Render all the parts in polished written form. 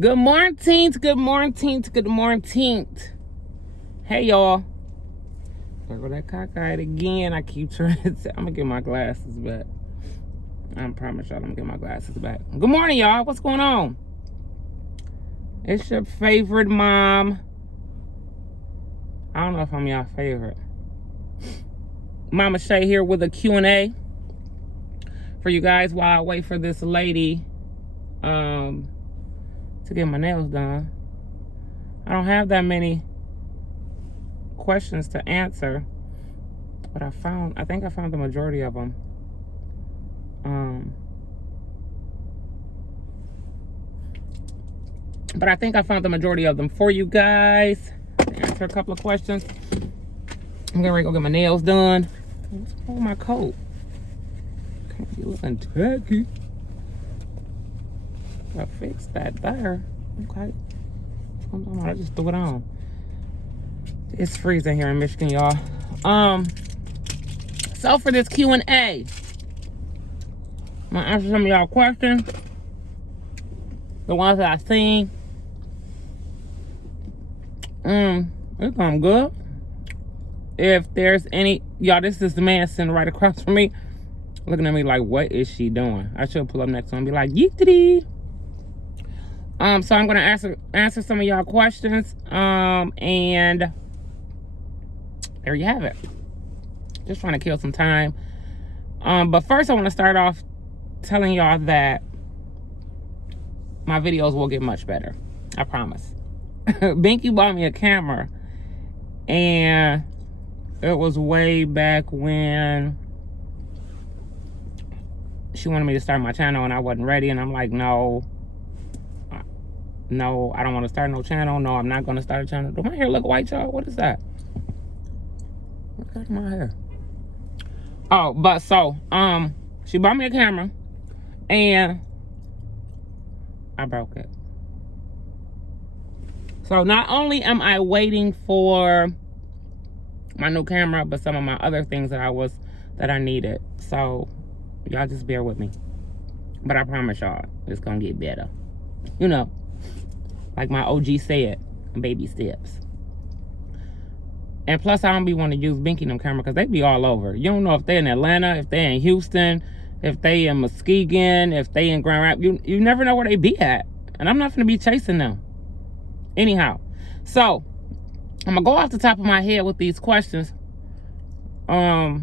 Good morning, good morning, good morning. Hey, y'all. There go that cockeyed again. I keep trying to say, I'm gonna get my glasses back. I promise y'all I'm gonna get my glasses back. Good morning, y'all. What's going on? It's your favorite mom. I don't know if I'm y'all favorite. Momma Shay here with a Q&A for you guys while I wait for this lady to get my nails done. I don't have that many questions to answer, but I think I found the majority of them. But I think I found the majority of them for you guys to answer a couple of questions. I'm getting ready to go get my nails done. What's wrong with my coat? Can't be looking tacky. I fixed that there. Okay. I just threw it on. It's freezing here in Michigan, y'all. So for this Q&A, I'm gonna answer some of y'all questions. The ones that I've seen. It's going good. If there's any, y'all, this is the man sitting right across from me, looking at me like, what is she doing? I should pull up next to him and be like, yeetity. So I'm gonna answer some of y'all questions. And there you have it. Just trying to kill some time. But first I want to start off telling y'all that my videos will get much better. I promise. Binky bought me a camera, and it was way back when she wanted me to start my channel and I wasn't ready, and I'm like, no, I don't want to start no channel. No, I'm not going to start a channel. Do my hair look white, y'all? What is that? Look at my hair. Oh, but so, she bought me a camera, and I broke it. So not only am I waiting for my new camera, but some of my other things that I needed. So y'all just bear with me. But I promise y'all, it's gonna get better. You know, like my OG said, baby steps. And plus, I don't be wanting to use Binky them camera because they be all over. You don't know if they're in Atlanta, if they're in Houston, if they in Muskegon, if they in Grand Rapids. You never know where they be at. And I'm not going to be chasing them. Anyhow, so I'm going to go off the top of my head with these questions. The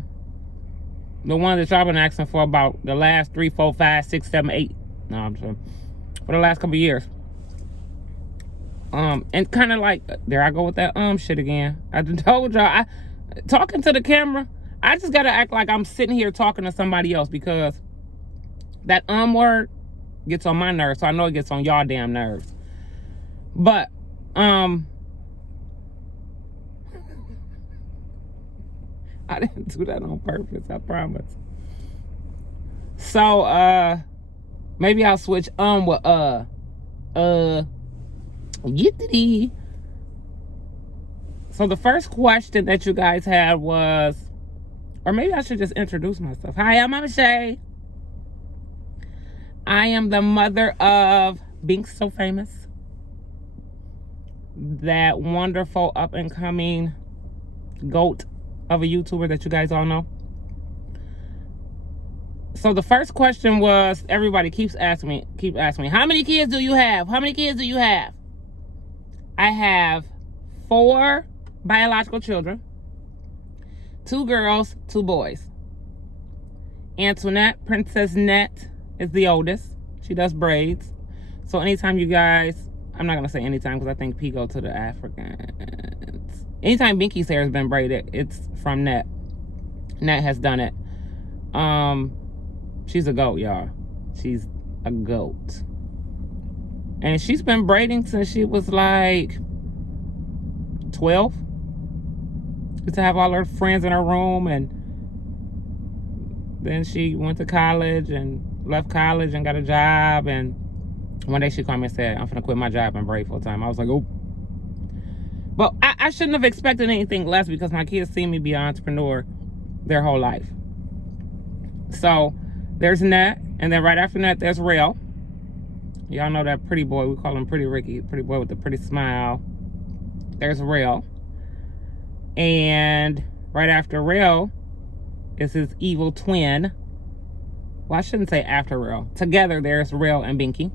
ones that y'all been asking for about the last 3, 4, 5, 6, 7, 8. No, I'm sorry. For the last couple of years. And kind of like, there I go with that shit again. I just told y'all, talking to the camera, I just gotta act like I'm sitting here talking to somebody else, because that word gets on my nerves, so I know it gets on y'all damn nerves. But I didn't do that on purpose, I promise. So maybe I'll switch with yittity. So the first question that you guys had was, or maybe I should just introduce myself. Hi, I'm Momma Shay. I am the mother of Binks So Famous, that wonderful up and coming goat of a YouTuber that you guys all know. So the first question was, everybody keep asking me, how many kids do you have? How many kids do you have? I have 4 biological children, 2 girls, 2 boys. Antoinette, Princess Net, is the oldest. She does braids. So anytime you guys, I'm not going to say anytime because I think P go to the Africans. Anytime Binky's hair has been braided, it's from Net. Net has done it. She's a goat, y'all. She's a goat. And she's been braiding since she was like 12. Used to have all her friends in her room, and then she went to college and left college and got a job, and one day she called me and said, I'm gonna quit my job and braid full time. I was like, oh. But I shouldn't have expected anything less, because my kids see me be an entrepreneur their whole life. So there's Nat, and then right after that there's Rail. Y'all know that pretty boy. We call him Pretty Ricky. Pretty boy with the pretty smile. There's Rail. And right after Rail is his evil twin. Well, I shouldn't say after Rail. Together, there's Rail and Binky.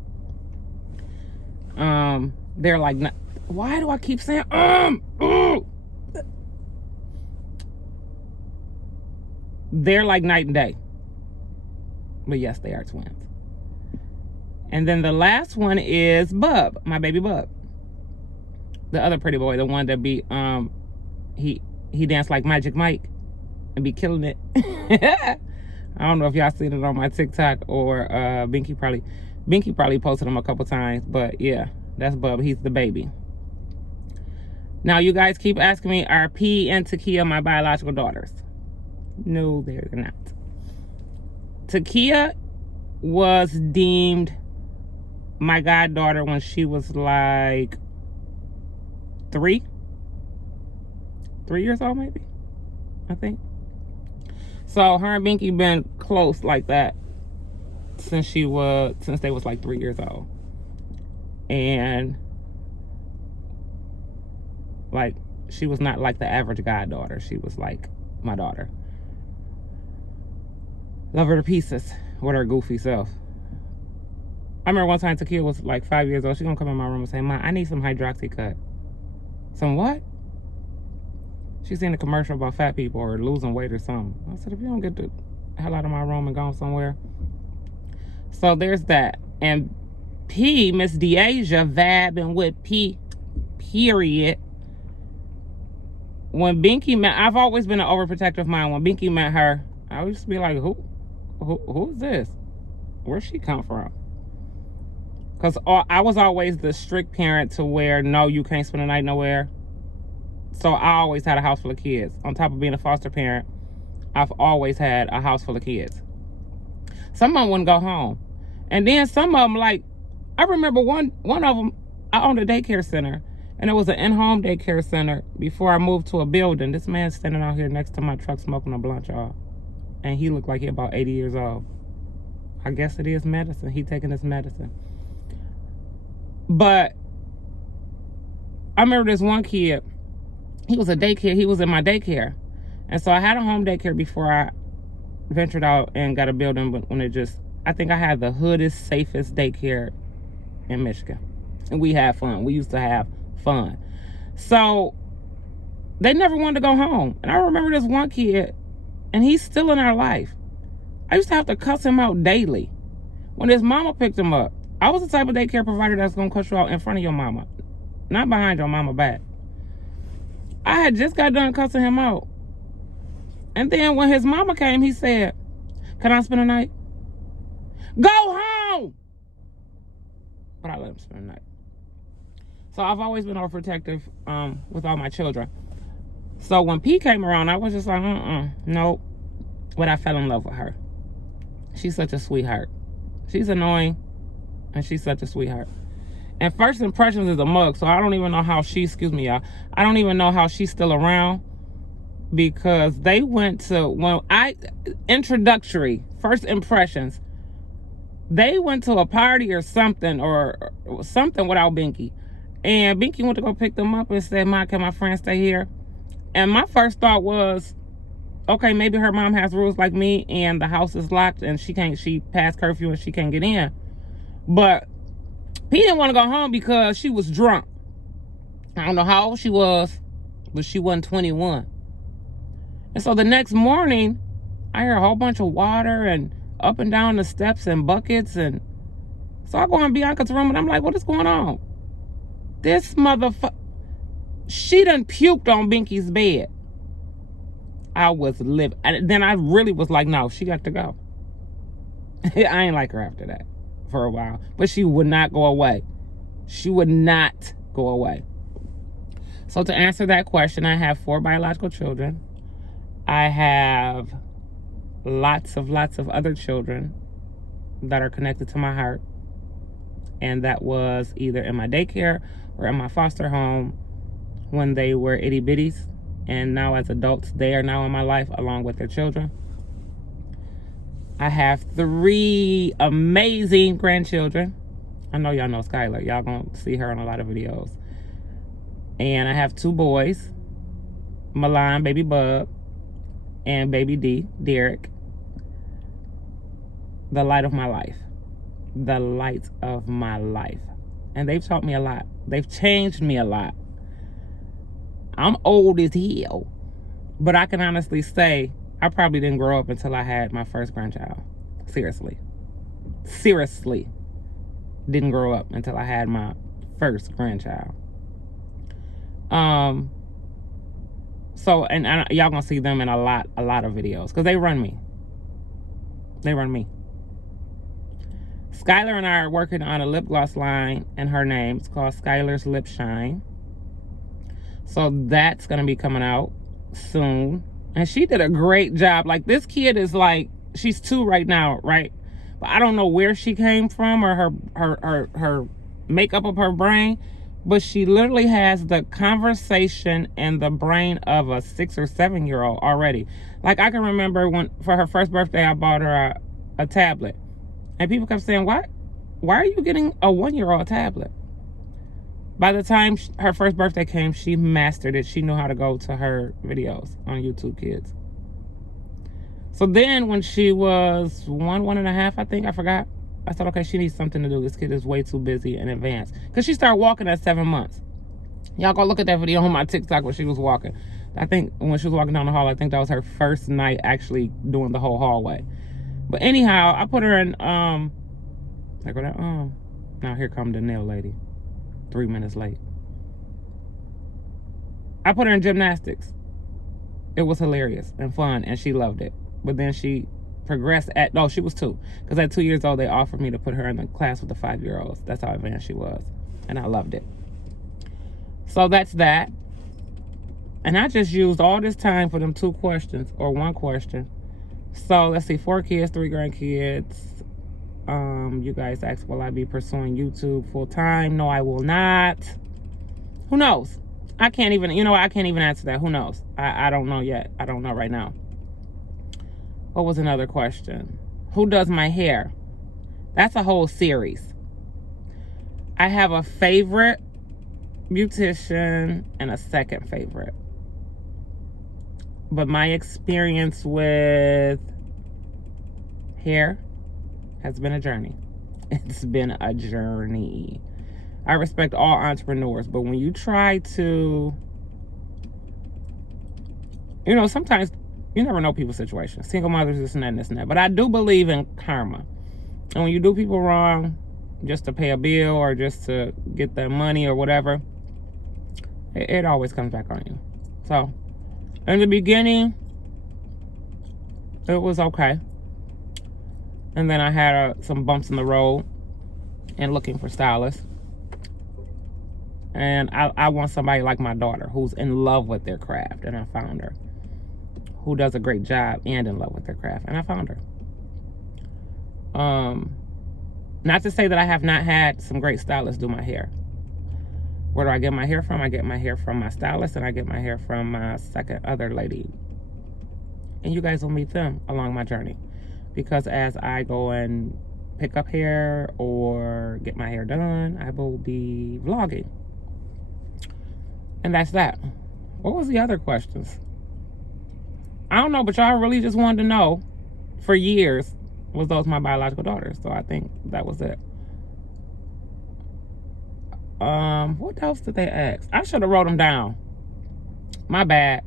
They're like, why do I keep saying, They're like night and day. But yes, they are twins. And then the last one is Bub, my baby Bub. The other pretty boy, the one that be, he danced like Magic Mike and be killing it. I don't know if y'all seen it on my TikTok or Binky probably posted him a couple times, but yeah, that's Bub. He's the baby. Now, you guys keep asking me, are P and Takia my biological daughters? No, they're not. Takia was deemed my goddaughter when she was like 3 years old, maybe, I think. So her and Binky been close like that since they was like 3 years old. And like, she was not like the average goddaughter. She was like my daughter. Love her to pieces with her goofy self. I remember one time Takia was like 5 years old. She gonna come in my room and say, "Ma, I need some hydroxycut." Some what? She seen a commercial about fat people or losing weight or something. I said, if you don't get the hell out of my room and go somewhere. So there's that. And P, Miss Deasia, vabbing with P, period. When Binky met, I've always been an overprotective mom. When Binky met her, I used to be like, who's this? Where'd she come from? Because I was always the strict parent to where, no, you can't spend the night nowhere. So I always had a house full of kids. On top of being a foster parent, I've always had a house full of kids. Some of them wouldn't go home. And then some of them, like, I remember one of them, I owned a daycare center. And it was an in-home daycare center before I moved to a building. This man standing out here next to my truck smoking a blunt, y'all. And he looked like he about 80 years old. I guess it is medicine. He taking his medicine. But I remember this one kid. He was he was in my daycare. And so I had a home daycare before I ventured out and got a building. But when I think I had the hoodest, safest daycare in Michigan. And we had fun. We used to have fun. So they never wanted to go home. And I remember this one kid, and he's still in our life. I used to have to cuss him out daily. When his mama picked him up, I was the type of daycare provider that's going to cuss you out in front of your mama, not behind your mama back. I had just got done cussing him out. And then when his mama came, he said, "Can I spend the night?" "Go home!" But I let him spend the night. So I've always been overprotective with all my children. So when P came around, I was just like, nope. But I fell in love with her. She's such a sweetheart. She's annoying, and she's such a sweetheart. And first impressions is a mug, so I don't even know how excuse me, y'all. I don't even know how she's still around, because they went to, introductory, first impressions, they went to a party or something without Binky. And Binky went to go pick them up and said, "Ma, can my friend stay here?" And my first thought was, okay, maybe her mom has rules like me and the house is locked and she passed curfew and she can't get in. But P didn't want to go home because she was drunk. I don't know how old she was, but she wasn't 21. And so the next morning, I hear a whole bunch of water and up and down the steps and buckets. And so I go in Bianca's room and I'm like, what is going on? This motherfucker, she done puked on Binky's bed. I was livid. Then I really was like, no, she got to go. I ain't like her after that for a while. But she would not go away. She would not go away. So to answer that question, I have 4 biological children. I have lots of other children that are connected to my heart. And that was either in my daycare or in my foster home when they were itty bitties. And now as adults, they are now in my life along with their children. I have 3 amazing grandchildren. I know y'all know Skylar. Y'all gonna see her in a lot of videos. And I have 2 boys, Milan, baby Bub, and baby D, Derek. The light of my life. The light of my life. And they've taught me a lot. They've changed me a lot. I'm old as hell. But I can honestly say I probably didn't grow up until I had my first grandchild. Seriously. Seriously. Didn't grow up until I had my first grandchild. So, and y'all gonna see them in a lot of videos. Because they run me. They run me. Skylar and I are working on a lip gloss line in her name. It's called Skylar's Lip Shine. So that's going to be coming out soon. And she did a great job. Like, this kid is like, she's 2 right now, right? But I don't know where she came from or her makeup of her brain. But she literally has the conversation and the brain of a 6 or 7-year-old already. Like, I can remember when, for her first birthday, I bought her a tablet. And people kept saying, why are you getting a 1-year-old tablet? By the time her first birthday came, she mastered it. She knew how to go to her videos on YouTube Kids. So then when she was 1.5, I think, I forgot. I thought, okay, she needs something to do. This kid is way too busy in advance. Because she started walking at 7 months. Y'all go look at that video on my TikTok when she was walking. I think when she was walking down the hall, I think that was her first night actually doing the whole hallway. But anyhow, I put her in, now here come the nail lady. 3 minutes late. I put her in gymnastics. It was hilarious and fun, and she loved it. But then she progressed she was 2. Because at 2 years old, they offered me to put her in the class with the 5-year-olds. That's how advanced she was. And I loved it. So that's that. And I just used all this time for them 2 questions, or 1 question. So let's see, 4 kids, 3 grandkids. You guys asked, will I be pursuing YouTube full time? No, I will not. Who knows? I can't even, I can't even answer that. Who knows? I don't know yet. I don't know right now. What was another question? Who does my hair? That's a whole series. I have a favorite beautician and a second favorite. But my experience with hair has been a journey. It's been a journey. I respect all entrepreneurs, but when you try to, sometimes you never know people's situations. Single mothers, this and that, and this and that. But I do believe in karma. And when you do people wrong just to pay a bill or just to get that money or whatever, it always comes back on you. So, in the beginning, it was okay. And then I had some bumps in the road and looking for stylists. And I want somebody like my daughter who's in love with their craft. And I found her. Who does a great job and in love with their craft. And I found her. Not to say that I have not had some great stylists do my hair. Where do I get my hair from? I get my hair from my stylist, and I get my hair from my second other lady. And you guys will meet them along my journey. Because as I go and pick up hair or get my hair done, I will be vlogging. And that's that. What was the other questions? I don't know, but y'all really just wanted to know for years, was those my biological daughters? So I think that was it. What else did they ask? I should have wrote them down. My bad.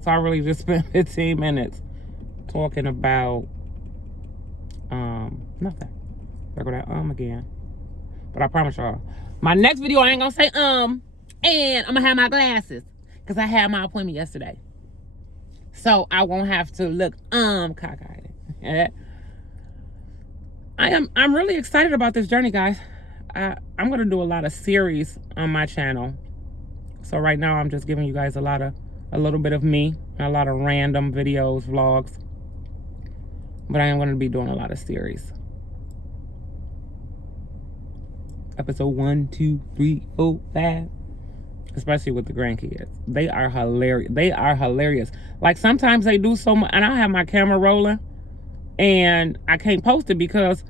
So I really just spent 15 minutes talking about nothing. There go that again. But I promise y'all, my next video I ain't gonna say and I'm gonna have my glasses because I had my appointment yesterday. So I won't have to look cockeyed. I'm really excited about this journey, guys. I'm gonna do a lot of series on my channel. So right now I'm just giving you guys a little bit of me, and a lot of random videos, vlogs. But I am gonna be doing a lot of series. Episode 1, 2, 3, 4, 5. Especially with the grandkids. They are hilarious. They are hilarious. Like sometimes they do so much, and I have my camera rolling and I can't post it because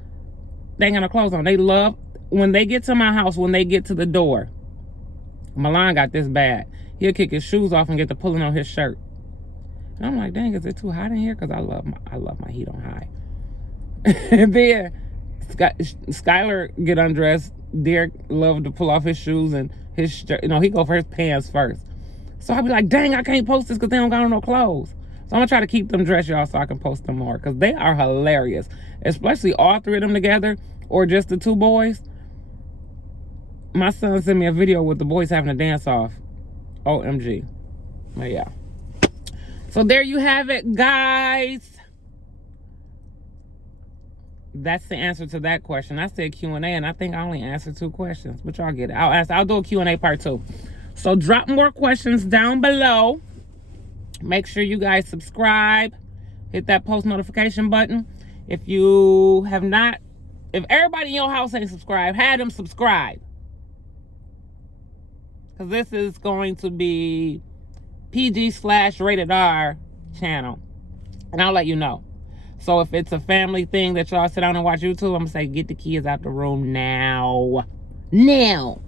They ain't got no clothes on. They love, when they get to my house, when they get to the door, Milan got this bad. He'll kick his shoes off and get to pulling on his shirt. And I'm like, dang, is it too hot in here? Because I love my heat on high. And then Skylar get undressed. Derek loved to pull off his shoes and his shirt. You know, he go for his pants first. So I'll be like, dang, I can't post this because they don't got no clothes. So I'm going to try to keep them dressed, y'all, so I can post them more. Because they are hilarious. Especially all three of them together or just the two boys. My son sent me a video with the boys having a dance-off. OMG. But yeah. So there you have it, guys. That's the answer to that question. I said Q&A, and I think I only answered 2 questions. But y'all get it. I'll do a Q&A part 2. So drop more questions down below. Make sure you guys subscribe. Hit that post notification button. If you have not, if everybody in your house ain't subscribed, have them subscribe. Because this is going to be PG/rated R channel. And I'll let you know. So if it's a family thing that y'all sit down and watch YouTube, I'm going to say, get the kids out the room now. Now.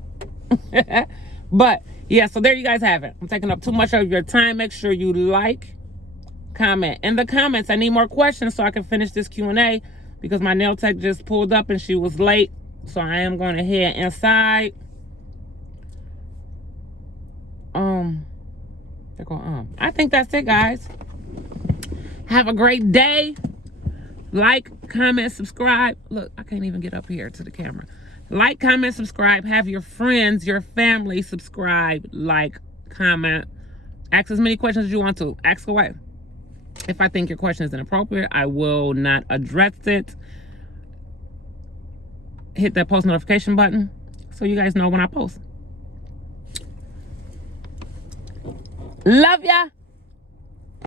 But, yeah, so there you guys have it. I'm taking up too much of your time. Make sure you like, comment. In the comments, I need more questions so I can finish this Q&A because my nail tech just pulled up and she was late. So I am going to head inside. I think that's it, guys. Have a great day. Like, comment, subscribe. Look, I can't even get up here to the camera. Like, comment, subscribe. Have your friends, your family subscribe, like, comment. Ask as many questions as you want to. Ask away. If I think your question is inappropriate, I will not address it. Hit that post notification button so you guys know when I post. Love ya.